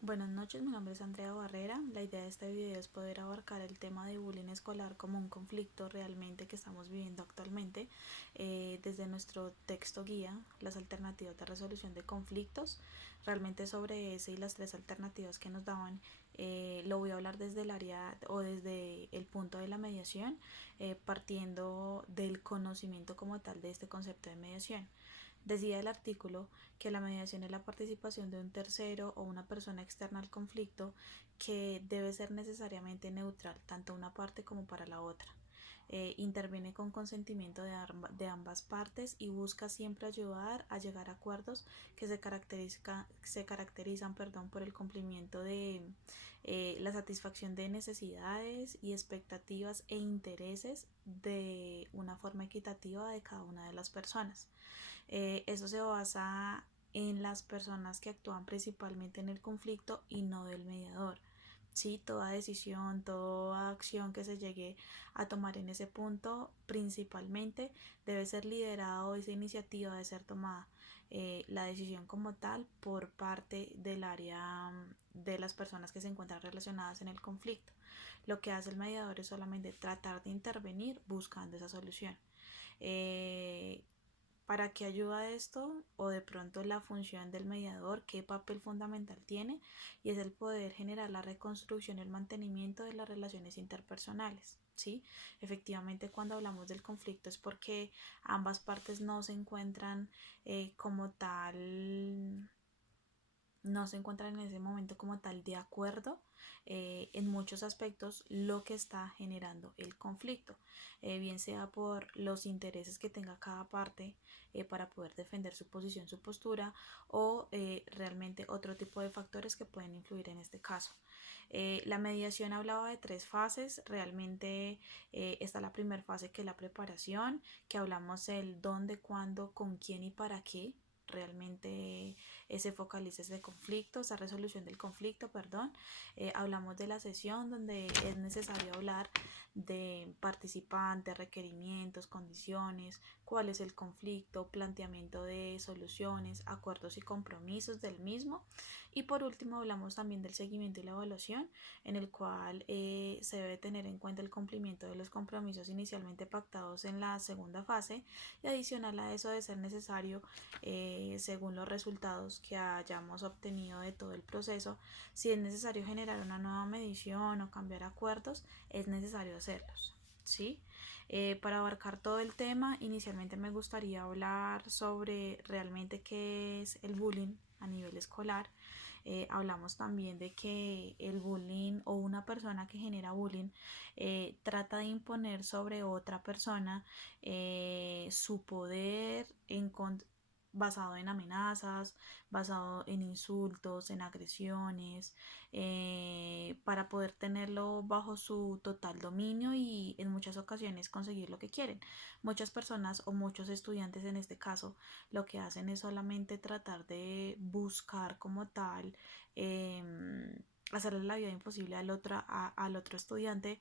Buenas noches, mi nombre es Andrea Barrera. La idea de este video es poder abarcar el tema de bullying escolar como un conflicto realmente que estamos viviendo actualmente desde nuestro texto guía, las alternativas de resolución de conflictos. Realmente sobre ese y las tres alternativas que nos daban, lo voy a hablar desde el área o desde el punto de la mediación, partiendo del conocimiento como tal de este concepto de mediación. Decía el artículo que la mediación es la participación de un tercero o una persona externa al conflicto que debe ser necesariamente neutral, tanto una parte como para la otra. Interviene con consentimiento de ambas partes y busca siempre ayudar a llegar a acuerdos que se caracterizan por el cumplimiento de la satisfacción de necesidades y expectativas e intereses de una forma equitativa de cada una de las personas. Eso se basa en las personas que actúan principalmente en el conflicto y no del mediador. Sí, toda decisión, toda acción que se llegue a tomar en ese punto, principalmente debe ser liderada o esa iniciativa debe ser tomada, la decisión como tal, por parte del área de las personas que se encuentran relacionadas en el conflicto. Lo que hace el mediador es solamente tratar de intervenir buscando esa solución. Eh, ¿Para qué ayuda esto? O de pronto la función del mediador, qué papel fundamental tiene, y es el poder generar la reconstrucción y el mantenimiento de las relaciones interpersonales. ¿Sí? Efectivamente, cuando hablamos del conflicto es porque ambas partes no se encuentran como tal, no se encuentran en ese momento como tal de acuerdo en muchos aspectos lo que está generando el conflicto, bien sea por los intereses que tenga cada parte para poder defender su posición, su postura, o realmente otro tipo de factores que pueden influir en este caso. La mediación hablaba de tres fases. Realmente está la primera fase, que es la preparación, que hablamos el dónde, cuándo, con quién y para qué realmente se focaliza ese conflicto, esa resolución del conflicto, perdón. Hablamos de la sesión donde es necesario hablar de participantes, requerimientos, condiciones, cuál es el conflicto, planteamiento de soluciones, acuerdos y compromisos del mismo. Y por último hablamos también del seguimiento y la evaluación, en el cual se debe tener en cuenta el cumplimiento de los compromisos inicialmente pactados en la segunda fase, y adicional a eso de ser necesario, según los resultados que hayamos obtenido de todo el proceso, si es necesario generar una nueva medición o cambiar acuerdos, es necesario hacerlos. ¿Sí? Para abarcar todo el tema, inicialmente me gustaría hablar sobre realmente qué es el bullying a nivel escolar. Hablamos también de que el bullying o una persona que genera bullying trata de imponer sobre otra persona su poder basado en amenazas, basado en insultos, en agresiones, para poder tenerlo bajo su total dominio y en muchas ocasiones conseguir lo que quieren. Muchas personas o muchos estudiantes en este caso lo que hacen es solamente tratar de buscar como tal, hacerle la vida imposible al otro estudiante,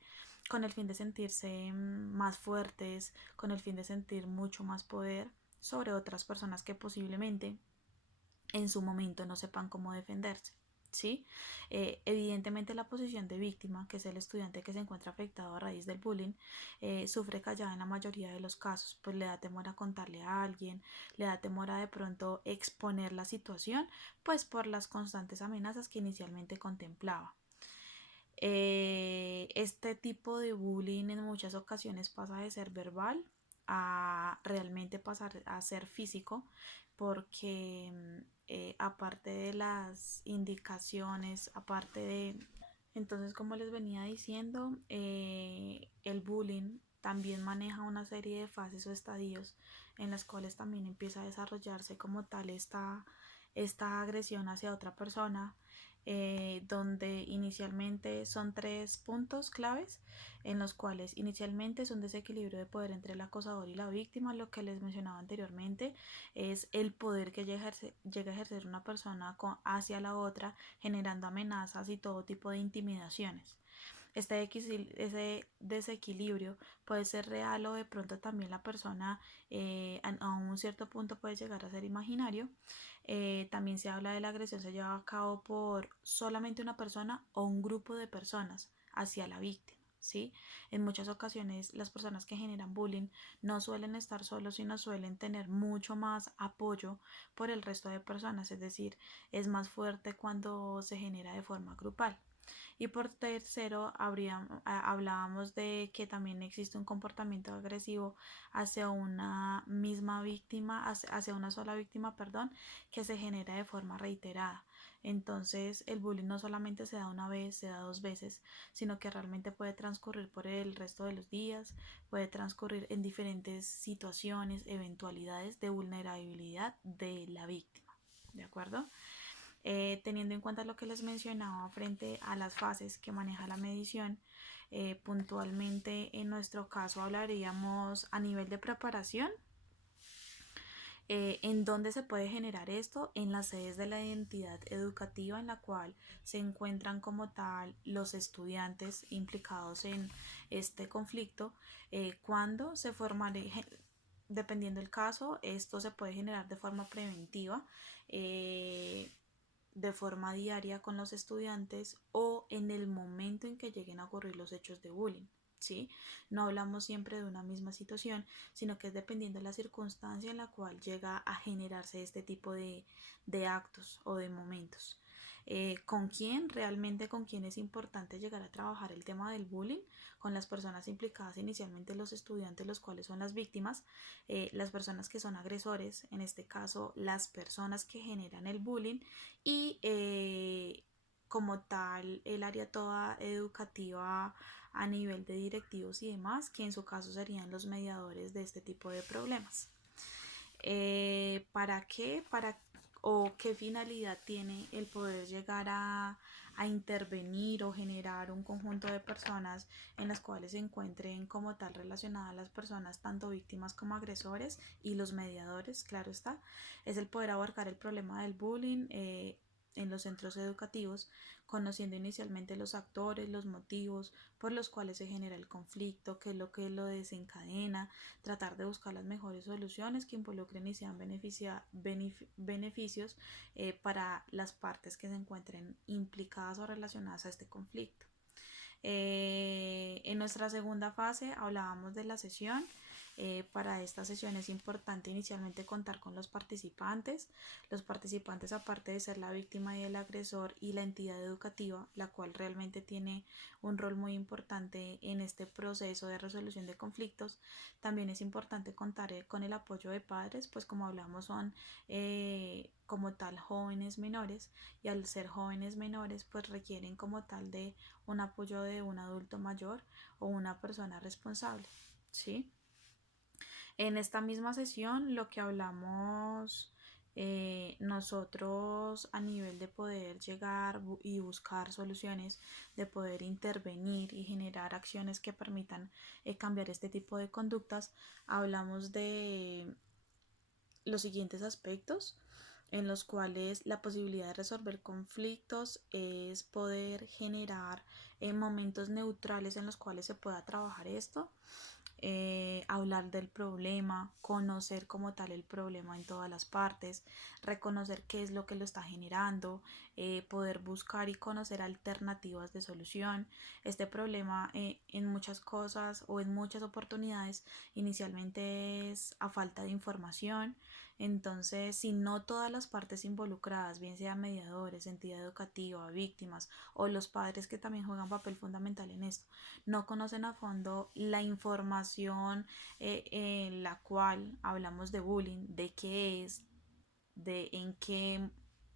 con el fin de sentirse más fuertes, con el fin de sentir mucho más poder sobre otras personas que posiblemente en su momento no sepan cómo defenderse. ¿Sí? Evidentemente la posición de víctima, que es el estudiante que se encuentra afectado a raíz del bullying, sufre callada en la mayoría de los casos, pues le da temor a contarle a alguien, le da temor a de pronto exponer la situación, pues por las constantes amenazas que inicialmente contemplaba. Este tipo de bullying en muchas ocasiones pasa de ser verbal a realmente pasar a ser físico, porque aparte de las indicaciones, aparte de... Entonces, como les venía diciendo, el bullying también maneja una serie de fases o estadios en las cuales también empieza a desarrollarse como tal esta agresión hacia otra persona, donde inicialmente son tres puntos claves, en los cuales inicialmente es un desequilibrio de poder entre el acosador y la víctima. Lo que les mencionaba anteriormente es el poder que llega a ejercer una persona hacia la otra, generando amenazas y todo tipo de intimidaciones. Ese desequilibrio puede ser real o de pronto también la persona a un cierto punto puede llegar a ser imaginario. También se habla de la agresión se lleva a cabo por solamente una persona o un grupo de personas hacia la víctima. ¿Sí? En muchas ocasiones las personas que generan bullying no suelen estar solos, sino suelen tener mucho más apoyo por el resto de personas, es decir, es más fuerte cuando se genera de forma grupal. Y por tercero, hablábamos de que también existe un comportamiento agresivo hacia una misma víctima, hacia una sola víctima, perdón, que se genera de forma reiterada. Entonces, el bullying no solamente se da una vez, se da dos veces, sino que realmente puede transcurrir por el resto de los días, puede transcurrir en diferentes situaciones, eventualidades de vulnerabilidad de la víctima. ¿De acuerdo? Teniendo en cuenta lo que les mencionaba frente a las fases que maneja la medición, puntualmente en nuestro caso hablaríamos a nivel de preparación. ¿En dónde se puede generar esto? En las sedes de la identidad educativa en la cual se encuentran como tal los estudiantes implicados en este conflicto. Cuando se forma, dependiendo del caso, esto se puede generar de forma preventiva. De forma diaria con los estudiantes o en el momento en que lleguen a ocurrir los hechos de bullying. ¿Sí? No hablamos siempre de una misma situación, sino que es dependiendo de la circunstancia en la cual llega a generarse este tipo de actos o de momentos. ¿Con quién? Realmente con quién es importante llegar a trabajar el tema del bullying, con las personas implicadas inicialmente los estudiantes, los cuales son las víctimas, las personas que son agresores, en este caso las personas que generan el bullying y como tal el área toda educativa a nivel de directivos y demás, que en su caso serían los mediadores de este tipo de problemas. ¿Para qué? ¿O qué finalidad tiene el poder llegar a intervenir o generar un conjunto de personas en las cuales se encuentren como tal relacionadas las personas, tanto víctimas como agresores y los mediadores, claro está? Es el poder abarcar el problema del bullying en los centros educativos, conociendo inicialmente los actores, los motivos por los cuales se genera el conflicto, qué es lo que lo desencadena, tratar de buscar las mejores soluciones que involucren y sean beneficios para las partes que se encuentren implicadas o relacionadas a este conflicto. En nuestra segunda fase hablábamos de la sesión. Para esta sesión es importante inicialmente contar con los participantes. Los participantes, aparte de ser la víctima y el agresor y la entidad educativa, la cual realmente tiene un rol muy importante en este proceso de resolución de conflictos, también es importante contar con el apoyo de padres, pues como hablamos son como tal jóvenes menores, y al ser jóvenes menores pues requieren como tal de un apoyo de un adulto mayor o una persona responsable, ¿sí? En esta misma sesión lo que hablamos nosotros a nivel de poder llegar y buscar soluciones, de poder intervenir y generar acciones que permitan cambiar este tipo de conductas, hablamos de los siguientes aspectos en los cuales la posibilidad de resolver conflictos es poder generar momentos neutrales en los cuales se pueda trabajar esto, hablar del problema, conocer como tal el problema en todas las partes, reconocer qué es lo que lo está generando, poder buscar y conocer alternativas de solución. Este problema en muchas cosas o en muchas oportunidades inicialmente es a falta de información. Entonces, si no todas las partes involucradas, bien sean mediadores, entidad educativa, víctimas o los padres que también juegan papel fundamental en esto, no conocen a fondo la información en la cual hablamos de bullying, de qué es, de en qué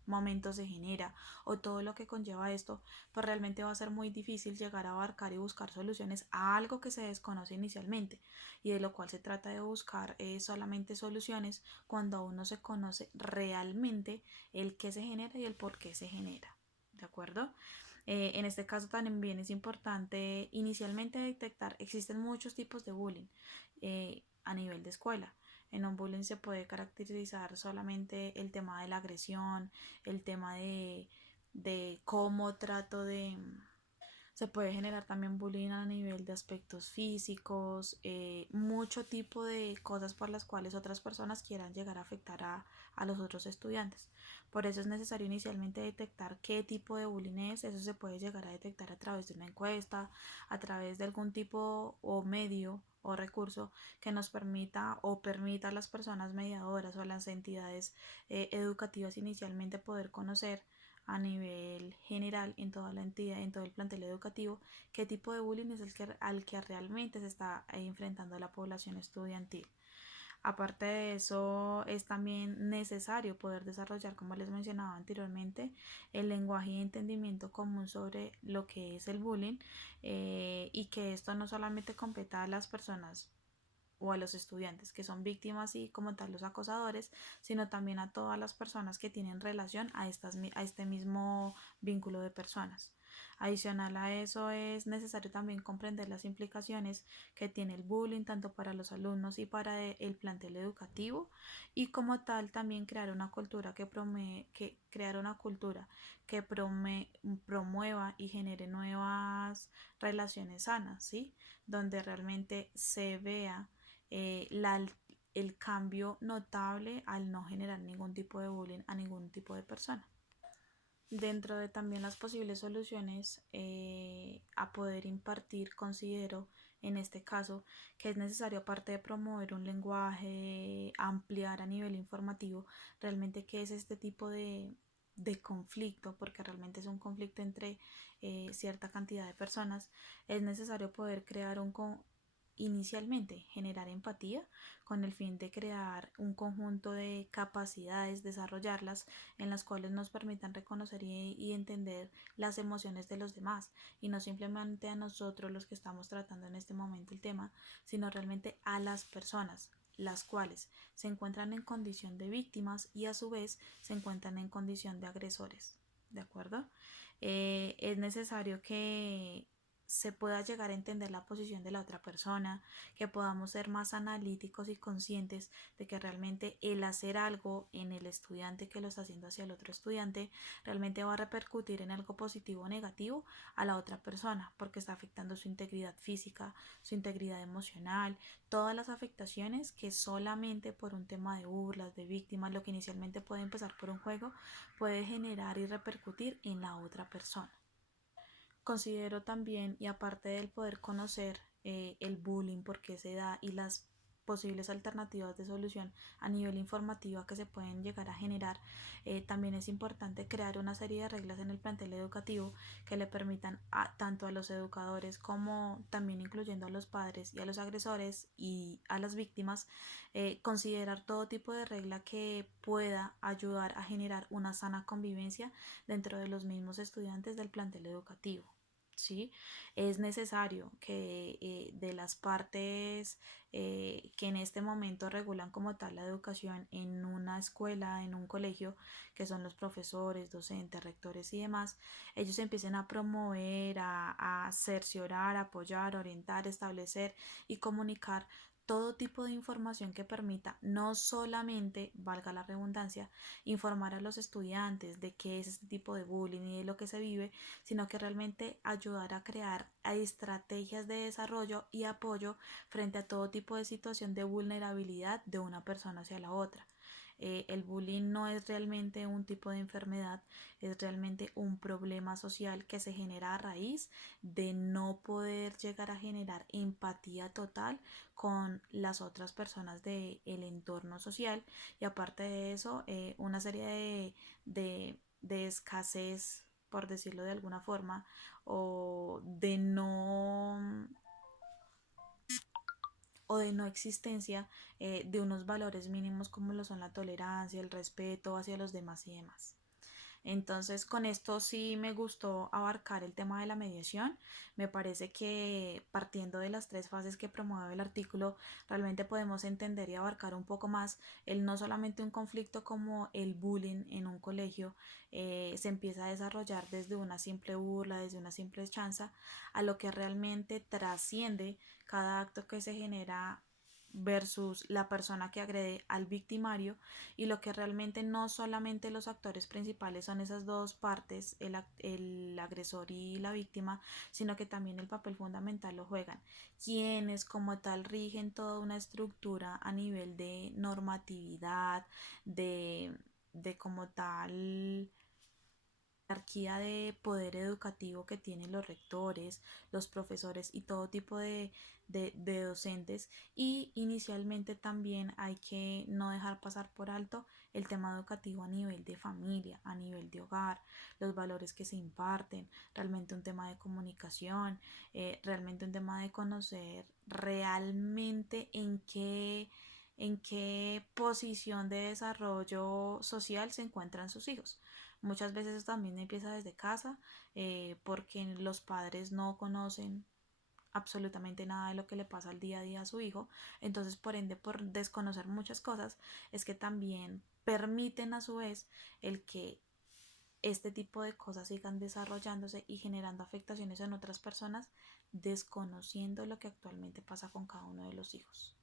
momento se genera o todo lo que conlleva esto, pues realmente va a ser muy difícil llegar a abarcar y buscar soluciones a algo que se desconoce inicialmente, y de lo cual se trata de buscar solamente soluciones cuando aún no se conoce realmente el qué se genera y el por qué se genera. ¿De acuerdo? En este caso también es importante inicialmente detectar, existen muchos tipos de bullying a nivel de escuela. En un bullying se puede caracterizar solamente el tema de la agresión, el tema de cómo trato de, o Se puede generar también bullying a nivel de aspectos físicos, mucho tipo de cosas por las cuales otras personas quieran llegar a afectar a los otros estudiantes. Por eso es necesario inicialmente detectar qué tipo de bullying es. Eso se puede llegar a detectar a través de una encuesta, a través de algún tipo o medio o recurso que nos permita o permita a las personas mediadoras o a las entidades educativas inicialmente poder conocer a nivel general en toda la entidad, en todo el plantel educativo, qué tipo de bullying es al que realmente se está enfrentando la población estudiantil. Aparte de eso, es también necesario poder desarrollar, como les mencionaba anteriormente, el lenguaje y entendimiento común sobre lo que es el bullying, y que esto no solamente competa a las personas o a los estudiantes que son víctimas y como tal los acosadores, sino también a todas las personas que tienen relación a este mismo vínculo de personas. Adicional a eso, es necesario también comprender las implicaciones que tiene el bullying tanto para los alumnos y para el plantel educativo, y como tal también crear una cultura que promueva y genere nuevas relaciones sanas, ¿sí? Donde realmente se vea eh, la, el cambio notable al no generar ningún tipo de bullying a ningún tipo de persona. Dentro de también las posibles soluciones a poder impartir, considero en este caso que es necesario, aparte de promover un lenguaje, ampliar a nivel informativo realmente qué es este tipo de conflicto, porque realmente es un conflicto entre cierta cantidad de personas. Es necesario poder crear inicialmente generar empatía con el fin de crear un conjunto de capacidades, desarrollarlas en las cuales nos permitan reconocer y entender las emociones de los demás, y no simplemente a nosotros los que estamos tratando en este momento el tema, sino realmente a las personas las cuales se encuentran en condición de víctimas y a su vez se encuentran en condición de agresores. ¿De acuerdo? Es necesario que se pueda llegar a entender la posición de la otra persona, que podamos ser más analíticos y conscientes de que realmente el hacer algo en el estudiante que lo está haciendo hacia el otro estudiante realmente va a repercutir en algo positivo o negativo a la otra persona, porque está afectando su integridad física, su integridad emocional, todas las afectaciones que solamente por un tema de burlas, de víctimas, lo que inicialmente puede empezar por un juego, puede generar y repercutir en la otra persona. Considero también, y aparte del poder conocer el bullying, por qué se da y las posibles alternativas de solución a nivel informativo que se pueden llegar a generar, también es importante crear una serie de reglas en el plantel educativo que le permitan tanto a los educadores como también incluyendo a los padres y a los agresores y a las víctimas, considerar todo tipo de regla que pueda ayudar a generar una sana convivencia dentro de los mismos estudiantes del plantel educativo. ¿Sí? Es necesario que de las partes que en este momento regulan como tal la educación en una escuela, en un colegio, que son los profesores, docentes, rectores y demás, ellos empiecen a promover, a cerciorar, apoyar, orientar, establecer y comunicar todo tipo de información que permita no solamente, valga la redundancia, informar a los estudiantes de qué es este tipo de bullying y de lo que se vive, sino que realmente ayudar a crear estrategias de desarrollo y apoyo frente a todo tipo de situación de vulnerabilidad de una persona hacia la otra. El bullying no es realmente un tipo de enfermedad, es realmente un problema social que se genera a raíz de no poder llegar a generar empatía total con las otras personas del entorno social, y aparte de eso una serie de escasez, por decirlo de alguna forma, o de no existencia de unos valores mínimos como lo son la tolerancia, el respeto hacia los demás y demás. Entonces, con esto sí me gustó abarcar el tema de la mediación. Me parece que partiendo de las tres fases que promueve el artículo, realmente podemos entender y abarcar un poco más el no solamente un conflicto como el bullying en un colegio se empieza a desarrollar desde una simple burla, desde una simple chanza, a lo que realmente trasciende cada acto que se genera versus la persona que agrede al victimario, y lo que realmente no solamente los actores principales son esas dos partes, el agresor y la víctima, sino que también el papel fundamental lo juegan quienes como tal rigen toda una estructura a nivel de normatividad, de como tal jerarquía de poder educativo que tienen los rectores, los profesores y todo tipo de docentes. Y inicialmente también hay que no dejar pasar por alto el tema educativo a nivel de familia, a nivel de hogar, los valores que se imparten, realmente un tema de comunicación, realmente un tema de conocer realmente en qué posición de desarrollo social se encuentran sus hijos. Muchas veces esto también empieza desde casa, porque los padres no conocen absolutamente nada de lo que le pasa al día a día a su hijo. Entonces, por ende, por desconocer muchas cosas, es que también permiten a su vez el que este tipo de cosas sigan desarrollándose y generando afectaciones en otras personas, desconociendo lo que actualmente pasa con cada uno de los hijos.